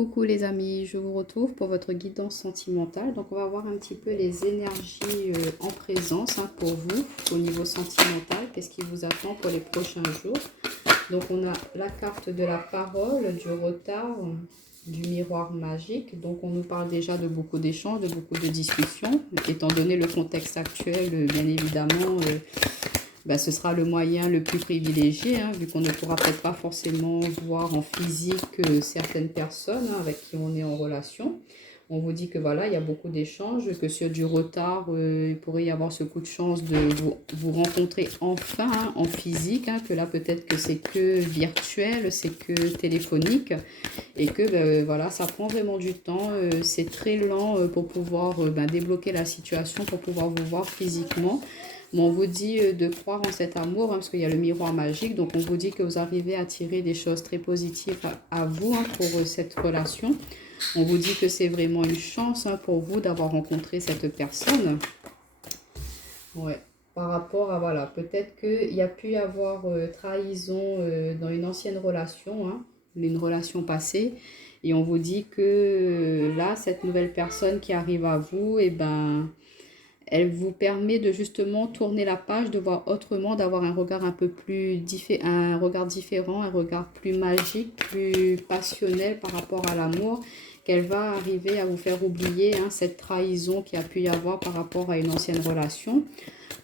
Coucou les amis, je vous retrouve pour votre guidance sentimentale. Donc on va voir un petit peu les énergies en présence pour vous au niveau sentimental. Qu'est-ce qui vous attend pour les prochains jours? Donc on a la carte de la parole, du retard, du miroir magique. Donc on nous parle déjà de beaucoup d'échanges, de beaucoup de discussions. Étant donné le contexte actuel, bien évidemment, ce sera le moyen le plus privilégié, vu qu'on ne pourra peut-être pas forcément voir en physique certaines personnes avec qui on est en relation. On vous dit que voilà, il y a beaucoup d'échanges, que sur du retard, il pourrait y avoir ce coup de chance de vous rencontrer enfin en physique, que là peut-être que c'est que virtuel, c'est que téléphonique, et que voilà, ça prend vraiment du temps, c'est très lent pour pouvoir débloquer la situation, pour pouvoir vous voir physiquement. Mais on vous dit de croire en cet amour, parce qu'il y a le miroir magique. Donc, on vous dit que vous arrivez à tirer des choses très positives à vous pour cette relation. On vous dit que c'est vraiment une chance pour vous d'avoir rencontré cette personne. Ouais. Par rapport à, voilà, peut-être qu'il y a pu y avoir trahison dans une ancienne relation, une relation passée. Et on vous dit que là, cette nouvelle personne qui arrive à vous, elle vous permet de justement tourner la page, de voir autrement, d'avoir un regard un peu plus un regard différent, un regard plus magique, plus passionnel par rapport à l'amour, qu'elle va arriver à vous faire oublier cette trahison qu'il y a pu y avoir par rapport à une ancienne relation.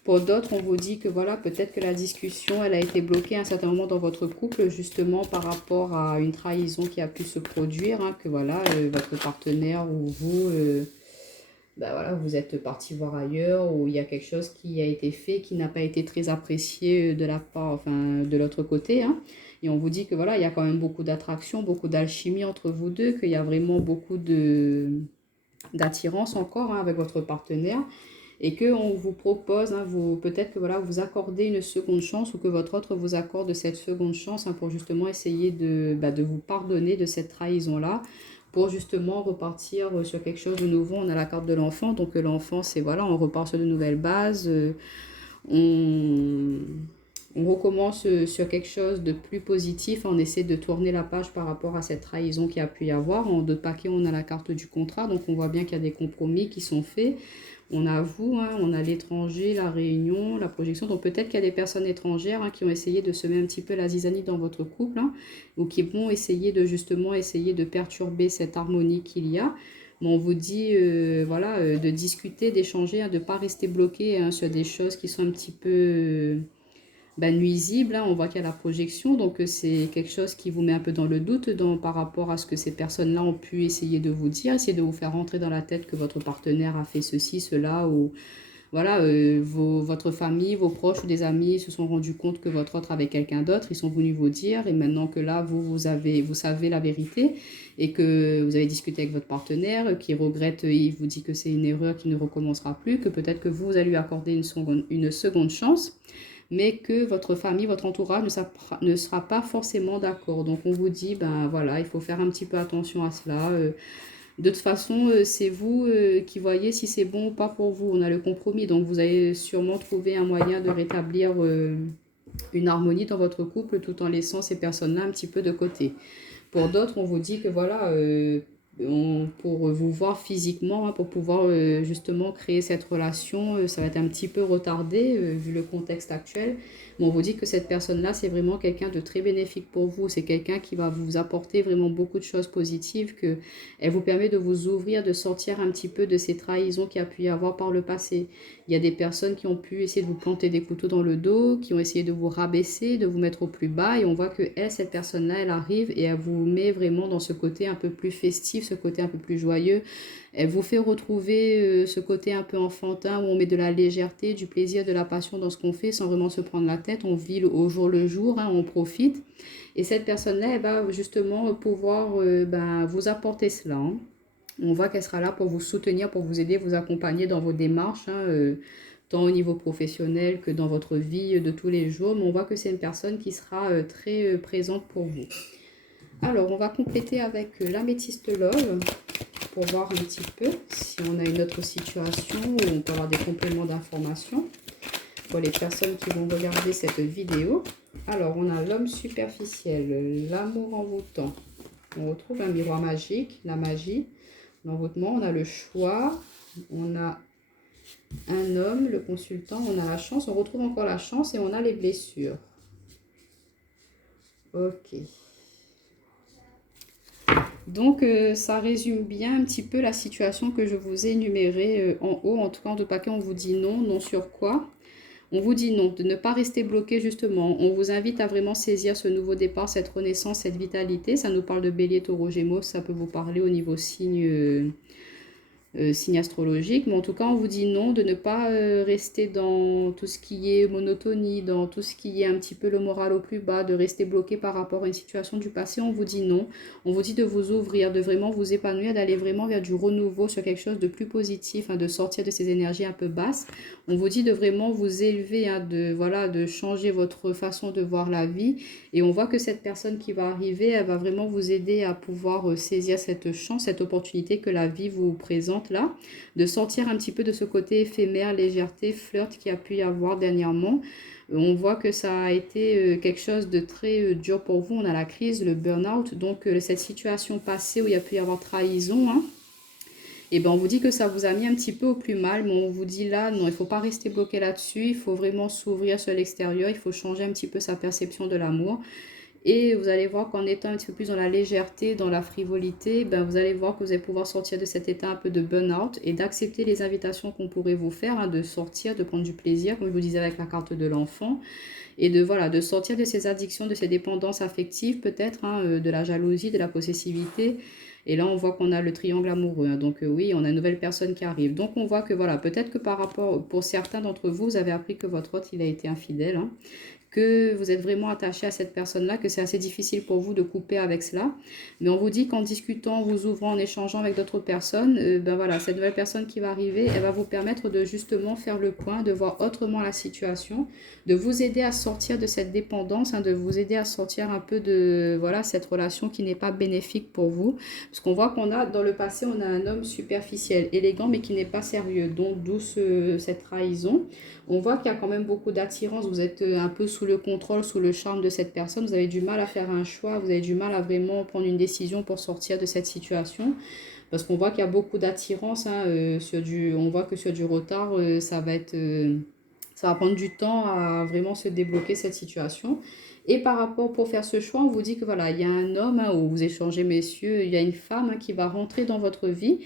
Pour d'autres, on vous dit que voilà, peut-être que la discussion, elle a été bloquée à un certain moment dans votre couple, justement par rapport à une trahison qui a pu se produire, que voilà, votre partenaire ou vous... voilà, vous êtes parti voir ailleurs, ou il y a quelque chose qui a été fait qui n'a pas été très apprécié de la part, enfin de l'autre côté. Et on vous dit que voilà, il y a quand même beaucoup d'attraction, beaucoup d'alchimie entre vous deux, qu'il y a vraiment beaucoup d'attirance encore avec votre partenaire. Et qu'on vous propose, peut-être que voilà, vous accordez une seconde chance, ou que votre autre vous accorde cette seconde chance pour justement essayer de vous pardonner de cette trahison-là, pour justement repartir sur quelque chose de nouveau. On a la carte de l'enfant, donc l'enfant, c'est voilà, on repart sur de nouvelles bases, on recommence sur quelque chose de plus positif, on essaie de tourner la page par rapport à cette trahison qui a pu y avoir. En deux paquets, on a la carte du contrat, donc on voit bien qu'il y a des compromis qui sont faits. On a vous, on a l'étranger, la réunion, la projection. Donc peut-être qu'il y a des personnes étrangères qui ont essayé de semer un petit peu la zizanie dans votre couple, ou qui vont essayer de perturber cette harmonie qu'il y a. Mais on vous dit voilà, de discuter, d'échanger, de ne pas rester bloqué sur des choses qui sont un petit peu nuisibles. On voit qu'il y a la projection, donc c'est quelque chose qui vous met un peu dans le doute par rapport à ce que ces personnes-là ont pu essayer de vous dire, essayer de vous faire rentrer dans la tête que votre partenaire a fait ceci, cela, ou voilà, votre famille, vos proches ou des amis se sont rendus compte que votre autre avait quelqu'un d'autre, ils sont venus vous dire, et maintenant que là, vous savez la vérité, et que vous avez discuté avec votre partenaire, qui regrette, il vous dit que c'est une erreur qui ne recommencera plus, que peut-être que vous allez lui accorder une seconde chance, mais que votre famille, votre entourage ne sera pas forcément d'accord. Donc on vous dit, voilà, il faut faire un petit peu attention à cela. De toute façon, c'est vous qui voyez si c'est bon ou pas pour vous. On a le compromis, donc vous allez sûrement trouver un moyen de rétablir une harmonie dans votre couple, tout en laissant ces personnes-là un petit peu de côté. Pour d'autres, on vous dit que voilà, pour vous voir physiquement, pour pouvoir justement créer cette relation, ça va être un petit peu retardé vu le contexte actuel. Mais on vous dit que cette personne-là, c'est vraiment quelqu'un de très bénéfique pour vous. C'est quelqu'un qui va vous apporter vraiment beaucoup de choses positives, qu'elle vous permet de vous ouvrir, de sortir un petit peu de ces trahisons qu'il y a pu y avoir par le passé. Il y a des personnes qui ont pu essayer de vous planter des couteaux dans le dos, qui ont essayé de vous rabaisser, de vous mettre au plus bas. Et on voit que cette personne-là, elle arrive et elle vous met vraiment dans ce côté un peu plus festif, ce côté un peu plus joyeux. Elle vous fait retrouver ce côté un peu enfantin, où on met de la légèreté, du plaisir, de la passion dans ce qu'on fait, sans vraiment se prendre la tête. On vit au jour le jour, on profite. Et cette personne-là, elle va justement pouvoir vous apporter cela. On voit qu'elle sera là pour vous soutenir, pour vous aider, vous accompagner dans vos démarches, tant au niveau professionnel que dans votre vie de tous les jours. Mais on voit que c'est une personne qui sera très présente pour vous. Alors, on va compléter avec l'améthyste love pour voir un petit peu si on a une autre situation où on peut avoir des compléments d'informations pour les personnes qui vont regarder cette vidéo. Alors, on a l'homme superficiel, l'amour envoûtant, On retrouve un miroir magique, la magie. L'envoûtement, on a le choix, on a un homme, le consultant, on a la chance, on retrouve encore la chance et on a les blessures. Ok. Donc, ça résume bien un petit peu la situation que je vous ai énumérée en haut. En tout cas, en 2 paquets, on vous dit non. Non sur quoi? On vous dit non, de ne pas rester bloqué justement. On vous invite à vraiment saisir ce nouveau départ, cette renaissance, cette vitalité. Ça nous parle de Bélier, Taureau, Gémeaux. Ça peut vous parler au niveau signe astrologique, mais en tout cas on vous dit non, de ne pas rester dans tout ce qui est monotonie, dans tout ce qui est un petit peu le moral au plus bas, de rester bloqué par rapport à une situation du passé. On vous dit non, on vous dit de vous ouvrir, de vraiment vous épanouir, d'aller vraiment vers du renouveau sur quelque chose de plus positif, hein, de sortir de ces énergies un peu basses. On vous dit de vraiment vous élever, hein, de changer votre façon de voir la vie. Et on voit que cette personne qui va arriver, elle va vraiment vous aider à pouvoir saisir cette chance, cette opportunité que la vie vous présente là, de sortir un petit peu de ce côté éphémère, légèreté, flirt qu'il y a pu y avoir dernièrement. On voit que ça a été quelque chose de très dur pour vous. On a la crise, le burn-out, donc cette situation passée où il y a pu y avoir trahison, hein. Et ben on vous dit que ça vous a mis un petit peu au plus mal, mais on vous dit là, non, il ne faut pas rester bloqué là-dessus, il faut vraiment s'ouvrir sur l'extérieur, il faut changer un petit peu sa perception de l'amour. Et vous allez voir qu'en étant un petit peu plus dans la légèreté, dans la frivolité, ben vous allez voir que vous allez pouvoir sortir de cet état un peu de burn-out et d'accepter les invitations qu'on pourrait vous faire, hein, de sortir, de prendre du plaisir, comme je vous disais avec la carte de l'enfant, et de sortir de ces addictions, de ces dépendances affectives peut-être, hein, de la jalousie, de la possessivité. Et là, on voit qu'on a le triangle amoureux, hein. Donc oui, on a une nouvelle personne qui arrive. Donc on voit que voilà, peut-être que par rapport, pour certains d'entre vous, vous avez appris que votre hôte, il a été infidèle, hein, que vous êtes vraiment attaché à cette personne-là, que c'est assez difficile pour vous de couper avec cela. Mais on vous dit qu'en discutant, vous ouvrant, en échangeant avec d'autres personnes, ben voilà, cette nouvelle personne qui va arriver, elle va vous permettre de justement faire le point, de voir autrement la situation, de vous aider à sortir de cette dépendance, hein, de vous aider à sortir un peu de voilà, cette relation qui n'est pas bénéfique pour vous. Parce qu'on voit qu'on a, dans le passé, on a un homme superficiel, élégant, mais qui n'est pas sérieux. Donc, d'où cette trahison. On voit qu'il y a quand même beaucoup d'attirance. Vous êtes un peu sous le contrôle, sous le charme de cette personne. Vous avez du mal à faire un choix. Vous avez du mal à vraiment prendre une décision pour sortir de cette situation. Parce qu'on voit qu'il y a beaucoup d'attirance, hein, on voit que sur du retard, ça va prendre du temps à vraiment se débloquer cette situation. Et par rapport, pour faire ce choix, on vous dit que voilà, il y a un homme, hein, où vous échangez messieurs, il y a une femme, hein, qui va rentrer dans votre vie,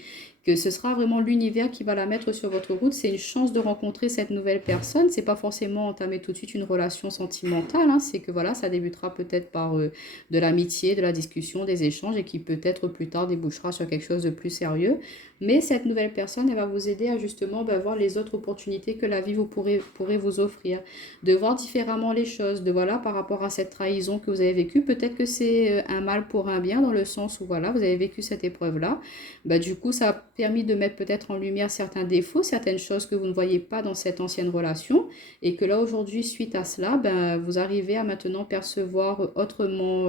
que ce sera vraiment l'univers qui va la mettre sur votre route. C'est une chance de rencontrer cette nouvelle personne. C'est pas forcément entamer tout de suite une relation sentimentale, hein. C'est que voilà, ça débutera peut-être par de l'amitié, de la discussion, des échanges et qui peut-être plus tard débouchera sur quelque chose de plus sérieux. Mais cette nouvelle personne, elle va vous aider à justement voir les autres opportunités que la vie pourrait vous offrir, de voir différemment les choses, de voilà, par rapport à cette trahison que vous avez vécue, peut-être que c'est un mal pour un bien dans le sens où voilà, vous avez vécu cette épreuve-là. Bah, du coup, ça a permis de mettre peut-être en lumière certains défauts, certaines choses que vous ne voyez pas dans cette ancienne relation et que là aujourd'hui, suite à cela, ben, vous arrivez à maintenant percevoir autrement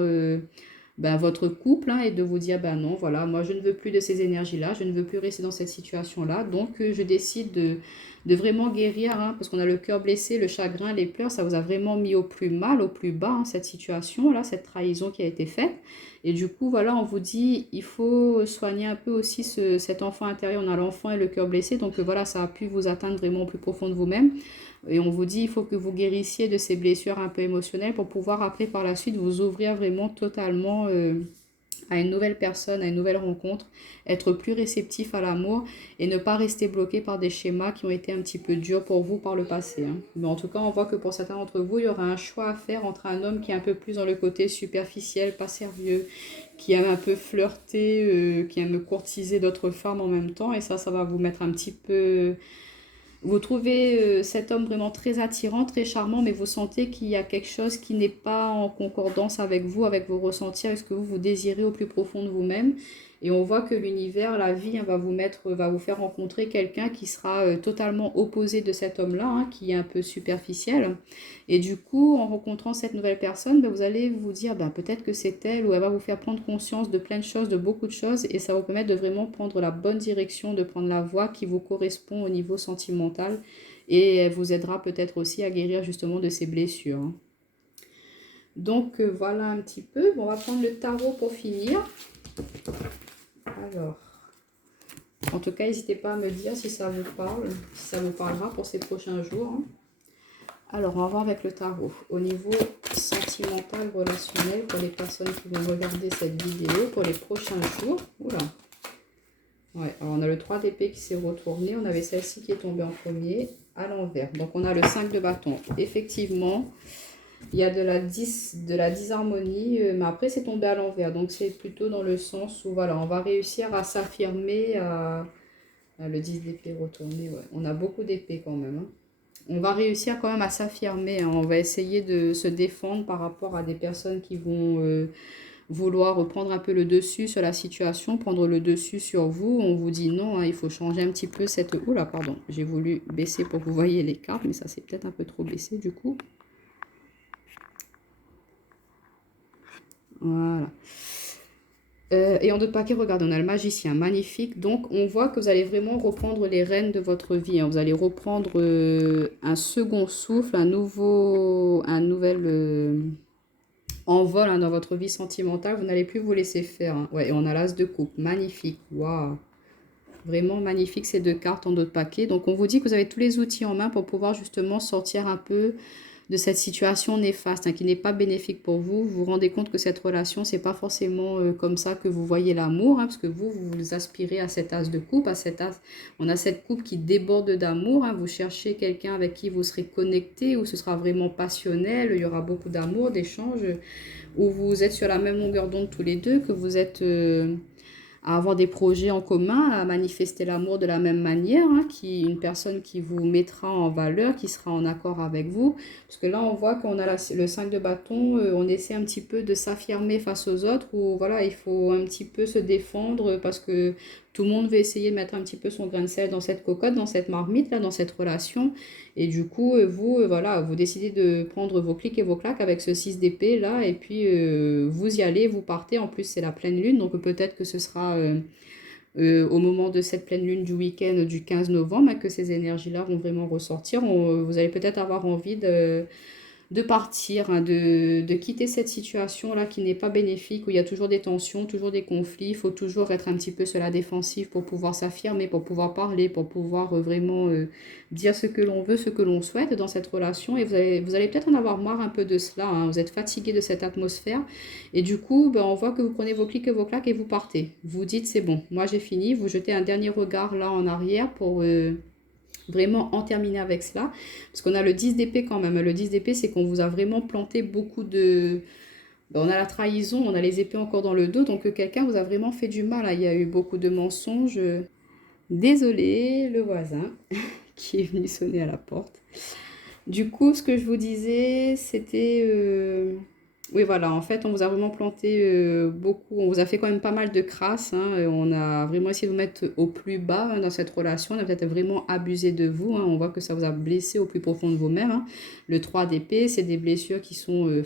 ben, votre couple, hein, et de vous dire, ben non, voilà, moi je ne veux plus de ces énergies-là, je ne veux plus rester dans cette situation-là, donc je décide de vraiment guérir, hein, parce qu'on a le cœur blessé, le chagrin, les pleurs, ça vous a vraiment mis au plus mal, au plus bas, hein, cette situation-là, cette trahison qui a été faite. Et du coup, voilà, on vous dit, il faut soigner un peu aussi cet enfant intérieur. On a l'enfant et le cœur blessé, donc voilà, ça a pu vous atteindre vraiment au plus profond de vous-même. Et on vous dit, il faut que vous guérissiez de ces blessures un peu émotionnelles pour pouvoir après, par la suite, vous ouvrir vraiment totalement à une nouvelle personne, à une nouvelle rencontre, être plus réceptif à l'amour et ne pas rester bloqué par des schémas qui ont été un petit peu durs pour vous par le passé, hein. Mais en tout cas, on voit que pour certains d'entre vous, il y aura un choix à faire entre un homme qui est un peu plus dans le côté superficiel, pas sérieux, qui aime un peu flirter, qui aime courtiser d'autres femmes en même temps. Et ça va vous mettre un petit peu... Vous trouvez cet homme vraiment très attirant, très charmant, mais vous sentez qu'il y a quelque chose qui n'est pas en concordance avec vous, avec vos ressentis, avec ce que vous désirez au plus profond de vous-même. Et on voit que l'univers, la vie, hein, va vous faire rencontrer quelqu'un qui sera totalement opposé de cet homme-là, hein, qui est un peu superficiel. Et du coup, en rencontrant cette nouvelle personne, ben, vous allez vous dire, ben, peut-être que c'est elle, ou elle va vous faire prendre conscience de plein de choses, de beaucoup de choses, et ça va vous permettre de vraiment prendre la bonne direction, de prendre la voie qui vous correspond au niveau sentimental, et elle vous aidera peut-être aussi à guérir justement de ces blessures, hein. Donc, voilà un petit peu. Bon, on va prendre le tarot pour finir. Alors, en tout cas, n'hésitez pas à me dire si ça vous parle, si ça vous parlera pour ces prochains jours. Hein. Alors, on va voir avec le tarot. Au niveau sentimental, relationnel, pour les personnes qui vont regarder cette vidéo pour les prochains jours. Oula. Ouais, alors on a le 3 d'épée qui s'est retourné. On avait celle-ci qui est tombée en premier à l'envers. Donc, on a le 5 de bâton. Effectivement, il y a de la disharmonie, mais après, c'est tombé à l'envers. Donc, c'est plutôt dans le sens où, voilà, on va réussir à s'affirmer. Le 10 d'épée retourné, ouais. On a beaucoup d'épées quand même. Hein. On va réussir quand même à s'affirmer. Hein. On va essayer de se défendre par rapport à des personnes qui vont vouloir reprendre un peu le dessus sur la situation, prendre le dessus sur vous. On vous dit non, hein, il faut changer un petit peu cette... Oula, pardon, j'ai voulu baisser pour que vous voyez les cartes, mais ça c'est peut-être un peu trop baissé du coup. Voilà. Et en deux paquets, regardez, on a le magicien, magnifique. Donc, on voit que vous allez vraiment reprendre les rênes de votre vie. Hein. Vous allez reprendre un second souffle, un nouvel envol hein, dans votre vie sentimentale. Vous n'allez plus vous laisser faire. Hein. Ouais, et on a l'as de coupe, magnifique. Waouh! Vraiment magnifique ces deux cartes en d'autres paquets. Donc, on vous dit que vous avez tous les outils en main pour pouvoir justement sortir un peu de cette situation néfaste hein, qui n'est pas bénéfique pour vous. Vous vous rendez compte que cette relation, c'est pas forcément comme ça que vous voyez l'amour, hein, parce que vous aspirez à cet as de coupe, on a cette coupe qui déborde d'amour. Hein, vous cherchez quelqu'un avec qui vous serez connecté, où ce sera vraiment passionnel, il y aura beaucoup d'amour, d'échanges, où vous êtes sur la même longueur d'onde tous les deux, que vous êtes... à avoir des projets en commun, à manifester l'amour de la même manière, hein, une personne qui vous mettra en valeur, qui sera en accord avec vous. Parce que là, on voit qu'on a le 5 de bâton, on essaie un petit peu de s'affirmer face aux autres, où voilà, il faut un petit peu se défendre parce que tout le monde veut essayer de mettre un petit peu son grain de sel dans cette cocotte, dans cette marmite, là, dans cette relation. Et du coup, voilà, vous décidez de prendre vos clics et vos claques avec ce 6 d'épée là, et puis vous y allez, vous partez. En plus, c'est la pleine lune, donc peut-être que ce sera au moment de cette pleine lune du week-end du 15 novembre hein, que ces énergies-là vont vraiment ressortir. Vous allez peut-être avoir envie de partir, hein, de quitter cette situation-là qui n'est pas bénéfique, où il y a toujours des tensions, toujours des conflits. Il faut toujours être un petit peu sur la défensive pour pouvoir s'affirmer, pour pouvoir parler, pour pouvoir vraiment dire ce que l'on veut, ce que l'on souhaite dans cette relation. Et vous allez peut-être en avoir marre un peu de cela. Hein. Vous êtes fatigué de cette atmosphère. Et du coup, ben, on voit que vous prenez vos clics et vos claques et vous partez. Vous dites, c'est bon, moi j'ai fini. Vous jetez un dernier regard là en arrière pour... vraiment en terminer avec cela, parce qu'on a le 10 d'épée quand même. Le 10 d'épée, c'est qu'on vous a vraiment planté beaucoup de... On a la trahison, on a les épées encore dans le dos, donc quelqu'un vous a vraiment fait du mal. Il y a eu beaucoup de mensonges. Désolée, le voisin qui est venu sonner à la porte. Du coup, ce que je vous disais, c'était... Oui, voilà, en fait, on vous a vraiment planté beaucoup, on vous a fait quand même pas mal de crasse, hein, et on a vraiment essayé de vous mettre au plus bas hein, dans cette relation, on a peut-être vraiment abusé de vous, hein, on voit que ça vous a blessé au plus profond de vous-même. Hein. Le 3 d'épée, c'est des blessures qui sont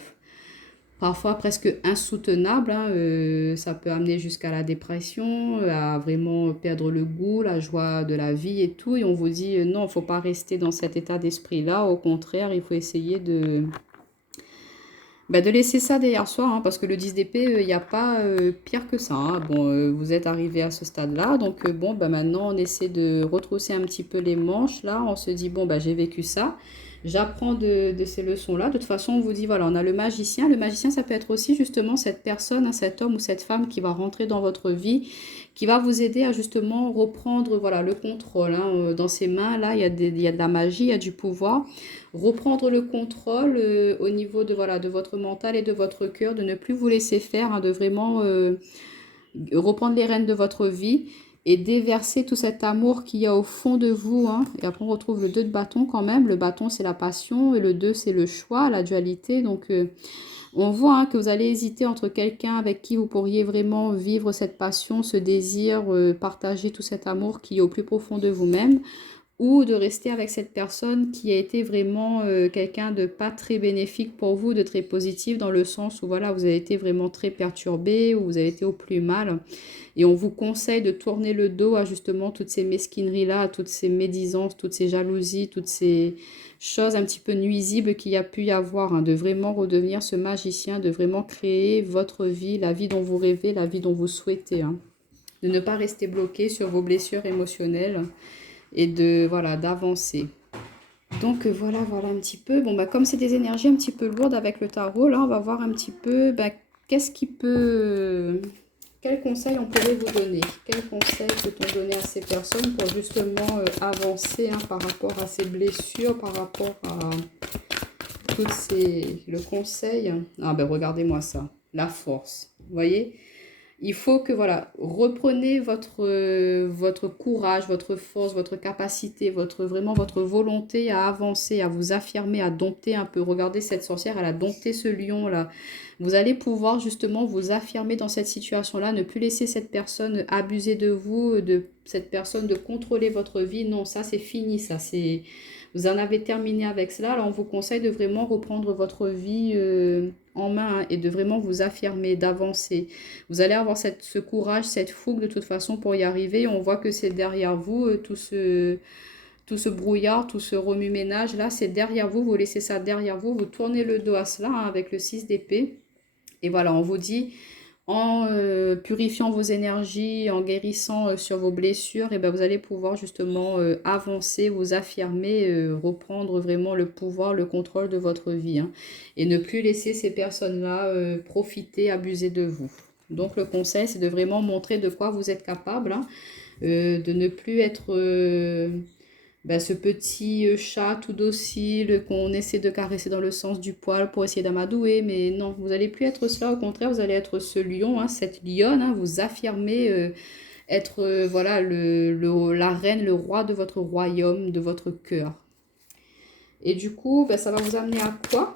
parfois presque insoutenables, hein, ça peut amener jusqu'à la dépression, à vraiment perdre le goût, la joie de la vie et tout, et on vous dit non, il ne faut pas rester dans cet état d'esprit-là, au contraire, il faut essayer de laisser ça derrière soi, hein, parce que le 10 d'épée, il n'y a pas pire que ça. Hein. Bon, vous êtes arrivé à ce stade-là, donc bon, maintenant on essaie de retrousser un petit peu les manches, là, on se dit, bon, j'ai vécu ça, j'apprends de ces leçons-là. De toute façon, on vous dit, voilà, on a le magicien. Le magicien, ça peut être aussi justement cette personne, hein, cet homme ou cette femme qui va rentrer dans votre vie, qui va vous aider à justement reprendre voilà, le contrôle. Hein. Dans ses mains, là, il y a de la magie, il y a du pouvoir. Reprendre le contrôle au niveau de, voilà, de votre mental et de votre cœur, de ne plus vous laisser faire, hein, de vraiment reprendre les rênes de votre vie et déverser tout cet amour qu'il y a au fond de vous. Hein. Et après, on retrouve le 2 de bâton quand même. Le bâton, c'est la passion et le 2, c'est le choix, la dualité. Donc, on voit hein, que vous allez hésiter entre quelqu'un avec qui vous pourriez vraiment vivre cette passion, ce désir, partager tout cet amour qui est au plus profond de vous-même, ou de rester avec cette personne qui a été vraiment quelqu'un de pas très bénéfique pour vous, de très positif dans le sens où voilà, vous avez été vraiment très perturbé, ou vous avez été au plus mal. Et on vous conseille de tourner le dos à justement toutes ces mesquineries-là, à toutes ces médisances, toutes ces jalousies, toutes ces choses un petit peu nuisibles qu'il y a pu y avoir, hein, de vraiment redevenir ce magicien, de vraiment créer votre vie, la vie dont vous rêvez, la vie dont vous souhaitez, hein. De ne pas rester bloqué sur vos blessures émotionnelles et de voilà, d'avancer. Donc voilà un petit peu. Bon, bah, comme c'est des énergies un petit peu lourdes avec le tarot, là, on va voir un petit peu qu'est-ce qui peut... Quels conseils on pourrait vous donner? Quels conseils peut-on donner à ces personnes pour justement avancer, hein, par rapport à ces blessures, par rapport à toutes ces... Le conseil... Ah ben regardez-moi ça, la force. Vous voyez? Il faut que, voilà, reprenez votre courage, votre force, votre capacité, vraiment votre volonté à avancer, à vous affirmer, à dompter un peu. Regardez cette sorcière, elle a dompté ce lion-là. Vous allez pouvoir justement vous affirmer dans cette situation-là, ne plus laisser cette personne abuser de vous, de cette personne de contrôler votre vie. Non, ça c'est fini, ça c'est... Vous en avez terminé avec cela. Alors on vous conseille de vraiment reprendre votre vie en main, hein, et de vraiment vous affirmer, d'avancer. Vous allez avoir ce courage, cette fougue de toute façon pour y arriver. On voit que c'est derrière vous, tout ce brouillard, tout ce remue-ménage là, c'est derrière vous. Vous laissez ça derrière vous, vous tournez le dos à cela, hein, avec le 6 d'épée. Et voilà, on vous dit, en purifiant vos énergies, en guérissant sur vos blessures, et ben vous allez pouvoir justement avancer, vous affirmer, reprendre vraiment le pouvoir, le contrôle de votre vie, hein, et ne plus laisser ces personnes-là profiter, abuser de vous. Donc le conseil, c'est de vraiment montrer de quoi vous êtes capable, hein, de ne plus être ce petit chat tout docile qu'on essaie de caresser dans le sens du poil pour essayer d'amadouer. Mais non, vous n'allez plus être cela, au contraire, vous allez être ce lion, hein, cette lionne, hein, vous affirmez être voilà, la reine, le roi de votre royaume, de votre cœur. Et du coup, ça va vous amener à quoi?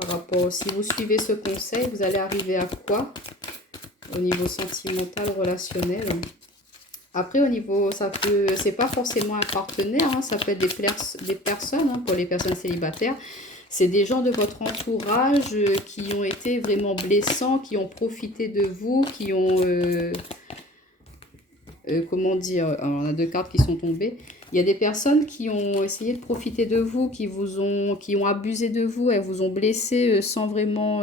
Par rapport, si vous suivez ce conseil, vous allez arriver à quoi au niveau sentimental, relationnel? Après, au niveau, c'est pas forcément un partenaire, hein, ça peut être des personnes, hein, pour les personnes célibataires. C'est des gens de votre entourage qui ont été vraiment blessants, qui ont profité de vous, qui ont, comment dire, alors on a deux cartes qui sont tombées. Il y a des personnes qui ont essayé de profiter de vous, qui ont abusé de vous, elles vous ont blessé sans vraiment...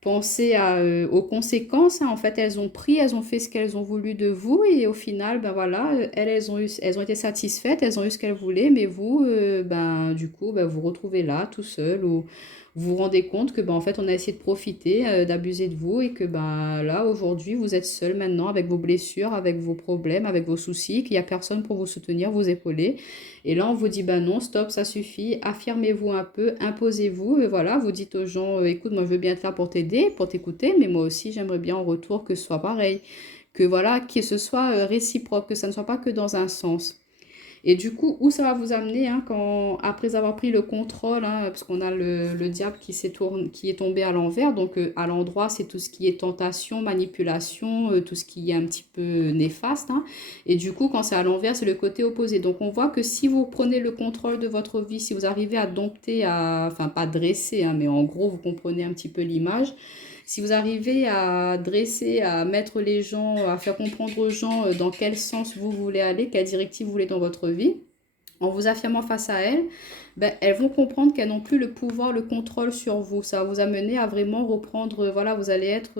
penser aux conséquences, hein. En fait, elles ont fait ce qu'elles ont voulu de vous, et au final, voilà, elles ont été satisfaites, elles ont eu ce qu'elles voulaient, mais vous, du coup, vous retrouvez là, tout seul, ou vous vous rendez compte que, en fait, on a essayé de profiter, d'abuser de vous, et que, là, aujourd'hui, vous êtes seul maintenant avec vos blessures, avec vos problèmes, avec vos soucis, qu'il n'y a personne pour vous soutenir, vous épauler. Et là, on vous dit, non, stop, ça suffit, affirmez-vous un peu, imposez-vous, et voilà, vous dites aux gens, écoute, moi, je veux bien être là pour t'aider, pour t'écouter, mais moi aussi, j'aimerais bien en retour que ce soit pareil, que voilà, que ce soit réciproque, que ça ne soit pas que dans un sens. Et du coup, où ça va vous amener, hein, après avoir pris le contrôle, hein, parce qu'on a le diable qui est tombé à l'envers, donc à l'endroit, c'est tout ce qui est tentation, manipulation, tout ce qui est un petit peu néfaste, hein. Et du coup, quand c'est à l'envers, c'est le côté opposé. Donc on voit que si vous prenez le contrôle de votre vie, si vous arrivez à dompter, enfin pas dresser, hein, mais en gros, vous comprenez un petit peu l'image. Si vous arrivez à dresser, à mettre les gens, à faire comprendre aux gens dans quel sens vous voulez aller, quelle directive vous voulez dans votre vie, en vous affirmant face à elles, elles vont comprendre qu'elles n'ont plus le pouvoir, le contrôle sur vous. Ça va vous amener à vraiment reprendre, voilà, vous allez être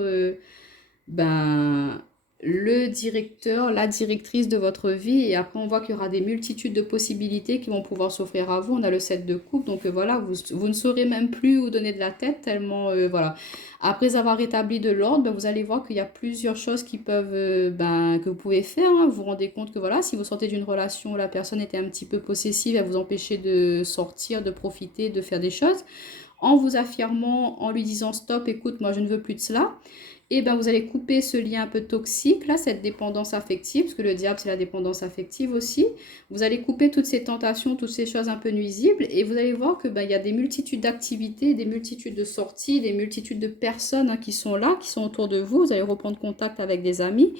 le directeur, la directrice de votre vie. Et après, on voit qu'il y aura des multitudes de possibilités qui vont pouvoir s'offrir à vous. On a le 7 de coupe, donc voilà, vous ne saurez même plus où donner de la tête, tellement, voilà. Après avoir rétabli de l'ordre, vous allez voir qu'il y a plusieurs choses qui peuvent, que vous pouvez faire, hein. Vous vous rendez compte que voilà, si vous sortez d'une relation où la personne était un petit peu possessive, elle vous empêchait de sortir, de profiter, de faire des choses, en vous affirmant, en lui disant stop, écoute, moi je ne veux plus de cela, et vous allez couper ce lien un peu toxique, là, cette dépendance affective, parce que le diable, c'est la dépendance affective aussi. Vous allez couper toutes ces tentations, toutes ces choses un peu nuisibles, et vous allez voir que il y a des multitudes d'activités, des multitudes de sorties, des multitudes de personnes, hein, qui sont là, qui sont autour de vous. Vous allez reprendre contact avec des amis.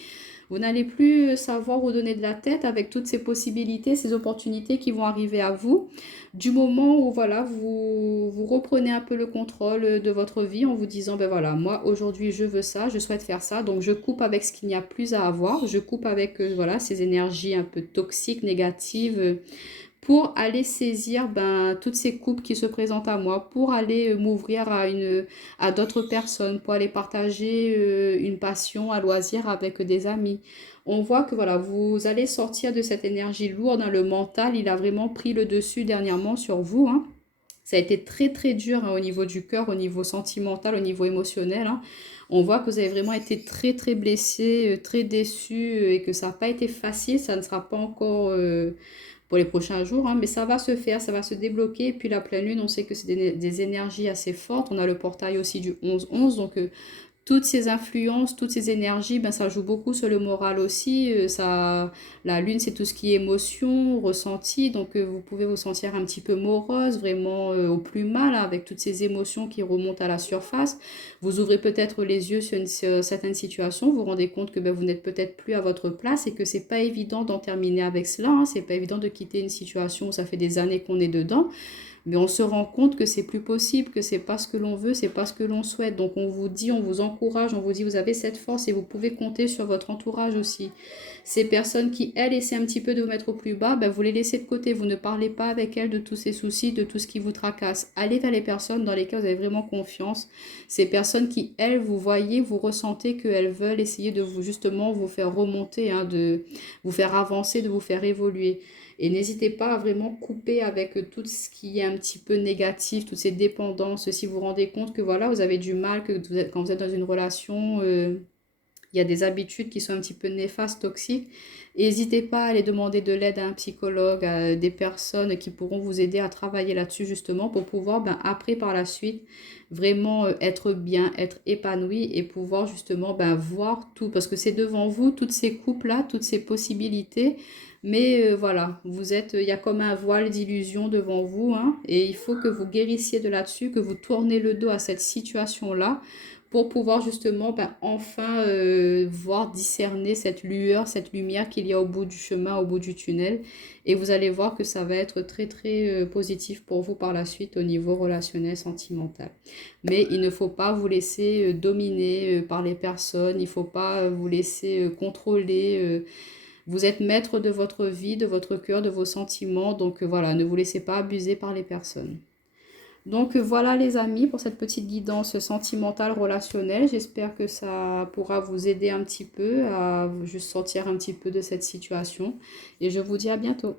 Vous n'allez plus savoir où donner de la tête avec toutes ces possibilités, ces opportunités qui vont arriver à vous. Du moment où voilà, vous reprenez un peu le contrôle de votre vie en vous disant, ben voilà, moi aujourd'hui je veux ça, je souhaite faire ça, donc je coupe avec ce qu'il n'y a plus à avoir, je coupe avec voilà, ces énergies un peu toxiques, négatives, pour aller saisir toutes ces coupes qui se présentent à moi, pour aller m'ouvrir à d'autres personnes, pour aller partager une passion, un loisir avec des amis. On voit que voilà, vous allez sortir de cette énergie lourde, hein, le mental, il a vraiment pris le dessus dernièrement sur vous, hein. Ça a été très très dur, hein, au niveau du cœur, au niveau sentimental, au niveau émotionnel, hein. On voit que vous avez vraiment été très très blessé, très déçu et que ça n'a pas été facile. Ça ne sera pas encore pour les prochains jours, hein, mais ça va se faire, ça va se débloquer. Et puis la pleine lune, on sait que c'est des énergies assez fortes. On a le portail aussi du 11-11, donc toutes ces influences, toutes ces énergies, ça joue beaucoup sur le moral aussi. La lune, c'est tout ce qui est émotion, ressenti. Donc, vous pouvez vous sentir un petit peu morose, vraiment au plus mal, hein, avec toutes ces émotions qui remontent à la surface. Vous ouvrez peut-être les yeux sur certaines situations. Vous vous rendez compte que vous n'êtes peut-être plus à votre place et que c'est pas évident d'en terminer avec cela, hein. C'est pas évident de quitter une situation où ça fait des années qu'on est dedans. Mais on se rend compte que c'est plus possible, que c'est pas ce que l'on veut, c'est pas ce que l'on souhaite. Donc on vous dit, on vous encourage, on vous dit vous avez cette force et vous pouvez compter sur votre entourage aussi. Ces personnes qui, elles, essaient un petit peu de vous mettre au plus bas, vous les laissez de côté. Vous ne parlez pas avec elles de tous ces soucis, de tout ce qui vous tracasse. Allez vers les personnes dans lesquelles vous avez vraiment confiance. Ces personnes qui, elles, vous voyez, vous ressentez qu'elles veulent essayer de vous, justement, vous faire remonter, hein, de vous faire avancer, de vous faire évoluer. Et n'hésitez pas à vraiment couper avec tout ce qui est un petit peu négatif, toutes ces dépendances. Si vous vous rendez compte que voilà, vous avez du mal, que quand vous êtes dans une relation, il y a des habitudes qui sont un petit peu néfastes, toxiques. N'hésitez pas à aller demander de l'aide à un psychologue, à des personnes qui pourront vous aider à travailler là-dessus justement pour pouvoir après par la suite vraiment être bien, être épanoui et pouvoir justement voir tout. Parce que c'est devant vous, toutes ces coupes-là, toutes ces possibilités. Mais voilà, il y a comme un voile d'illusion devant vous, hein, et il faut que vous guérissiez de là-dessus, que vous tournez le dos à cette situation-là pour pouvoir justement enfin voir discerner cette lueur, cette lumière qu'il y a au bout du chemin, au bout du tunnel. Et vous allez voir que ça va être très très positif pour vous par la suite au niveau relationnel, sentimental. Mais il ne faut pas vous laisser dominer par les personnes, il ne faut pas vous laisser contrôler. Vous êtes maître de votre vie, de votre cœur, de vos sentiments. Donc voilà, ne vous laissez pas abuser par les personnes. Donc voilà les amis pour cette petite guidance sentimentale relationnelle. J'espère que ça pourra vous aider un petit peu à juste sortir un petit peu de cette situation. Et je vous dis à bientôt.